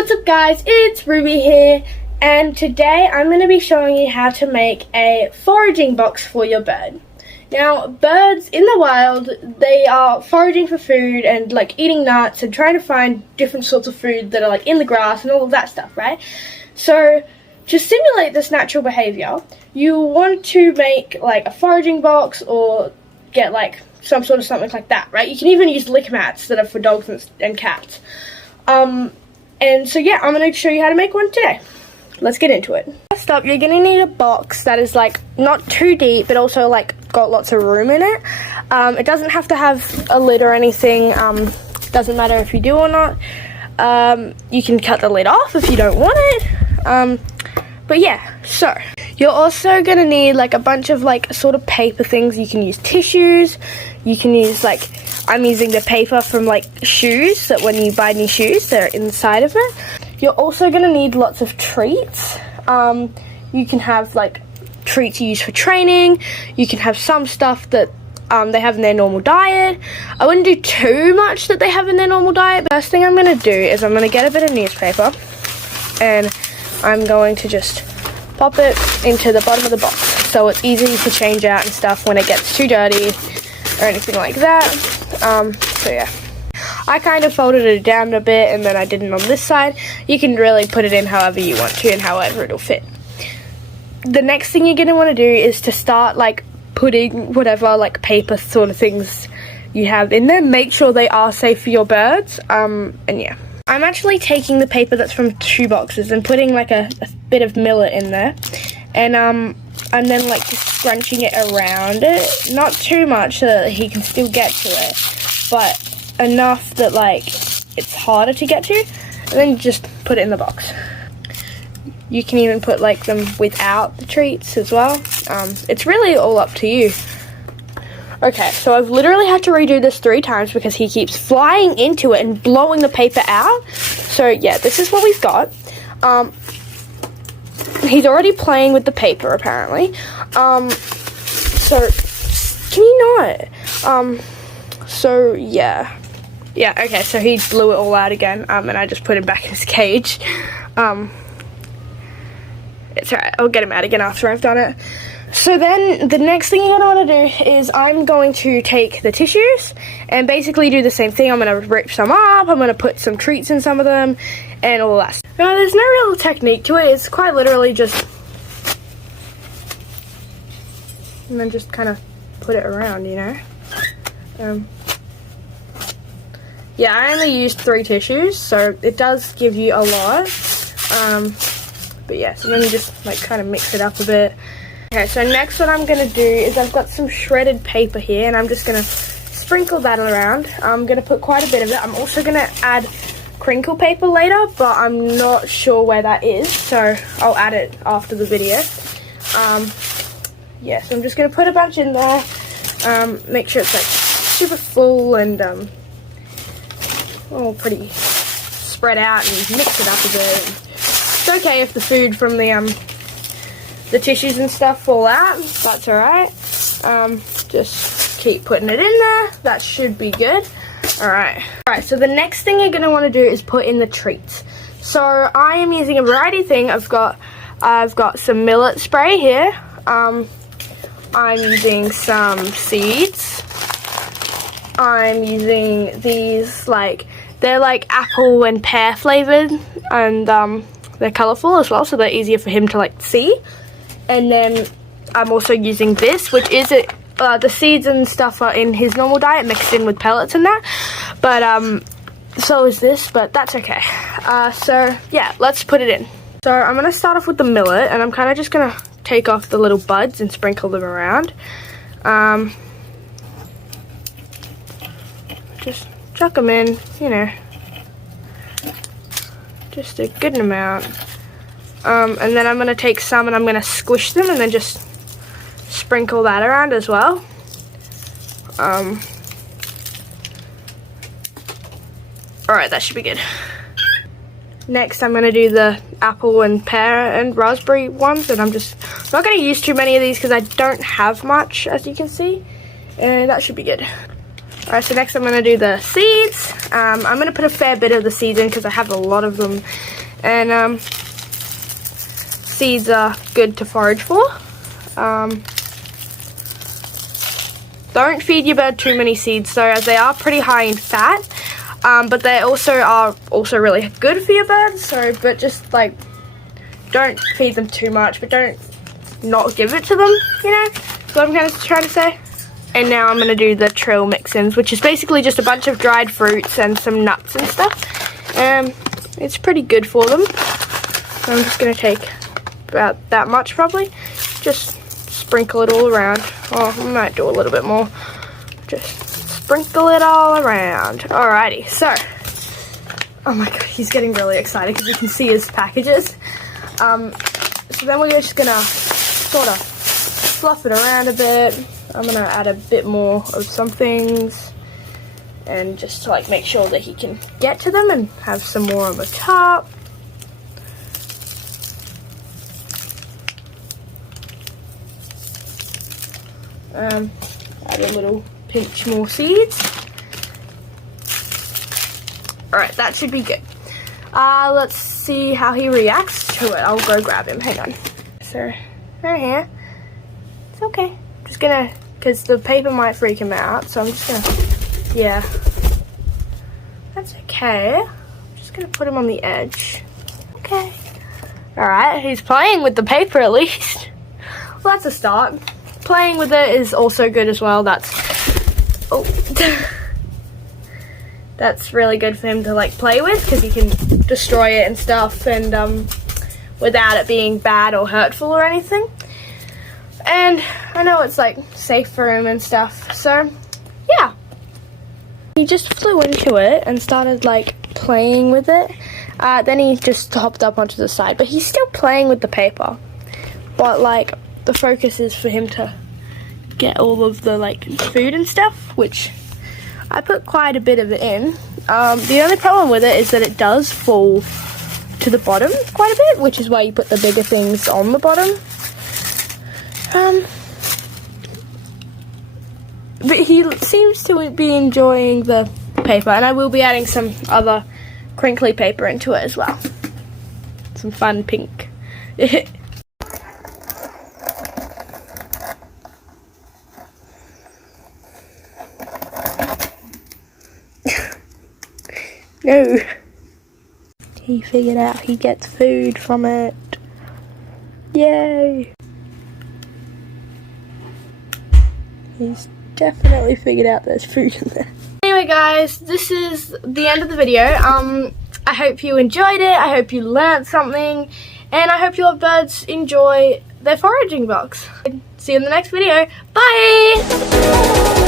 What's up guys, it's Ruby here, and today I'm going to be showing you how to make a foraging box for your bird. Now, birds in the wild, they are foraging for food and like eating nuts and trying to find different sorts of food that are like in the grass and all of that stuff, right? So to simulate this natural behavior, you want to make like a foraging box or get like some sort of something like that, right? You can even use lick mats that are for dogs and cats. And so yeah, I'm going to show you how to make one today. Let's get into it. First up, you're going to need a box that is like not too deep, but also like got lots of room in it. It doesn't have to have a lid or anything. Doesn't matter if you do or not. You can cut the lid off if you don't want it. But yeah, so you're also going to need like a bunch of like sort of paper things. You can use tissues. You can use like, I'm using the paper from like shoes, that when you buy new shoes, they're inside of it. You're also going to need lots of treats. You can have like treats you use for training. You can have some stuff that they have in their normal diet. I wouldn't do too much that they have in their normal diet. First thing I'm going to do is I'm going to get a bit of newspaper and I'm going to just pop it into the bottom of the box so it's easy to change out and stuff when it gets too dirty or anything like that. So yeah, I kind of folded it down a bit and then I did it on this side. You can really put it in however you want to and however it'll fit. The next thing you're going to want to do is to start like putting whatever like paper sort of things you have in there. Make sure they are safe for your birds. And yeah, I'm actually taking the paper that's from 2 boxes and putting like a bit of millet in there, and then like just scrunching it around it, not too much so that he can still get to it, but enough that like it's harder to get to, and then just put it in the box. You can even put like them without the treats as well. It's really all up to you. Okay, so I've literally had to redo this 3 times because he keeps flying into it and blowing the paper out. So yeah, this is what we've got. He's already playing with the paper apparently. So can you not? So yeah. Yeah, okay, so he blew it all out again, and I just put him back in his cage. It's alright, I'll get him out again after I've done it. So then the next thing you're going to want to do is I'm going to take the tissues and basically do the same thing. I'm going to rip some up, I'm going to put some treats in some of them and all that. Now there's no real technique to it, it's quite literally just, and then just kind of put it around, you know. Yeah, I only used 3 tissues, so it does give you a lot. But yeah, so then you just like kind of mix it up a bit. Okay, so next what I'm going to do is I've got some shredded paper here and I'm just going to sprinkle that around. I'm going to put quite a bit of it. I'm also going to add crinkle paper later, but I'm not sure where that is, so I'll add it after the video. Yeah, so I'm just going to put a bunch in there, make sure it's like super full and all pretty spread out, and mix it up a bit. It's okay if the food from the tissues and stuff fall out, that's alright. Just keep putting it in there, that should be good. Alright, so the next thing you're going to want to do is put in the treats. So I am using a variety thing. I've got some millet spray here, I'm using some seeds, I'm using these like, they're like apple and pear flavored, and they're colourful as well, so they're easier for him to like see. And then I'm also using this, which is the seeds and stuff are in his normal diet mixed in with pellets and that. But so is this, but that's okay. So yeah, let's put it in. So I'm going to start off with the millet, and I'm kind of just going to take off the little buds and sprinkle them around. Just chuck them in, you know, just a good amount. And then I'm going to take some and I'm going to squish them and then just sprinkle that around as well. Alright, that should be good. Next I'm going to do the apple and pear and raspberry ones, and I'm not going to use too many of these because I don't have much, as you can see, and that should be good. Alright, so next I'm going to do the seeds. I'm going to put a fair bit of the seeds in because I have a lot of them. And seeds are good to forage for. Don't feed your bird too many seeds though, as they are pretty high in fat. But they are also really good for your birds. So, but just like, don't feed them too much, but don't not give it to them, you know? That's what I'm kind of trying to say. And now I'm going to do the trail mix-ins, which is basically just a bunch of dried fruits and some nuts and stuff. It's pretty good for them. So I'm just going to take about that much probably. Just sprinkle it all around. Oh, I might do a little bit more. Just sprinkle it all around. Alrighty, so. Oh my god, he's getting really excited because you can see his packages. So then we're just going to sort of fluff it around a bit. I'm going to add a bit more of some things and just to like make sure that he can get to them and have some more on the top. Add a little pinch more seeds. Alright, that should be good. Let's see how he reacts to it. I'll go grab him. Hang on. So, right here. It's okay. Just gonna, because the paper might freak him out, so I'm just gonna, yeah, that's okay. I'm just gonna put him on the edge. Okay. Alright, he's playing with the paper at least. Well, that's a start. Playing with it is also good as well. That's, oh, that's really good for him to like play with, because he can destroy it and stuff, and without it being bad or hurtful or anything. And I know it's like safe for him and stuff, so yeah. He just flew into it and started like playing with it. Then he just hopped up onto the side, but he's still playing with the paper. But like the focus is for him to get all of the like food and stuff, which I put quite a bit of it in. The only problem with it is that it does fall to the bottom quite a bit, which is why you put the bigger things on the bottom. But he seems to be enjoying the paper, and I will be adding some other crinkly paper into it as well. Some fun pink. No. He figured out he gets food from it. Yay. He's definitely figured out there's food in there. Anyway guys, this is the end of the video. I hope you enjoyed it. I hope you learned something. And I hope your birds enjoy their foraging box. See you in the next video. Bye!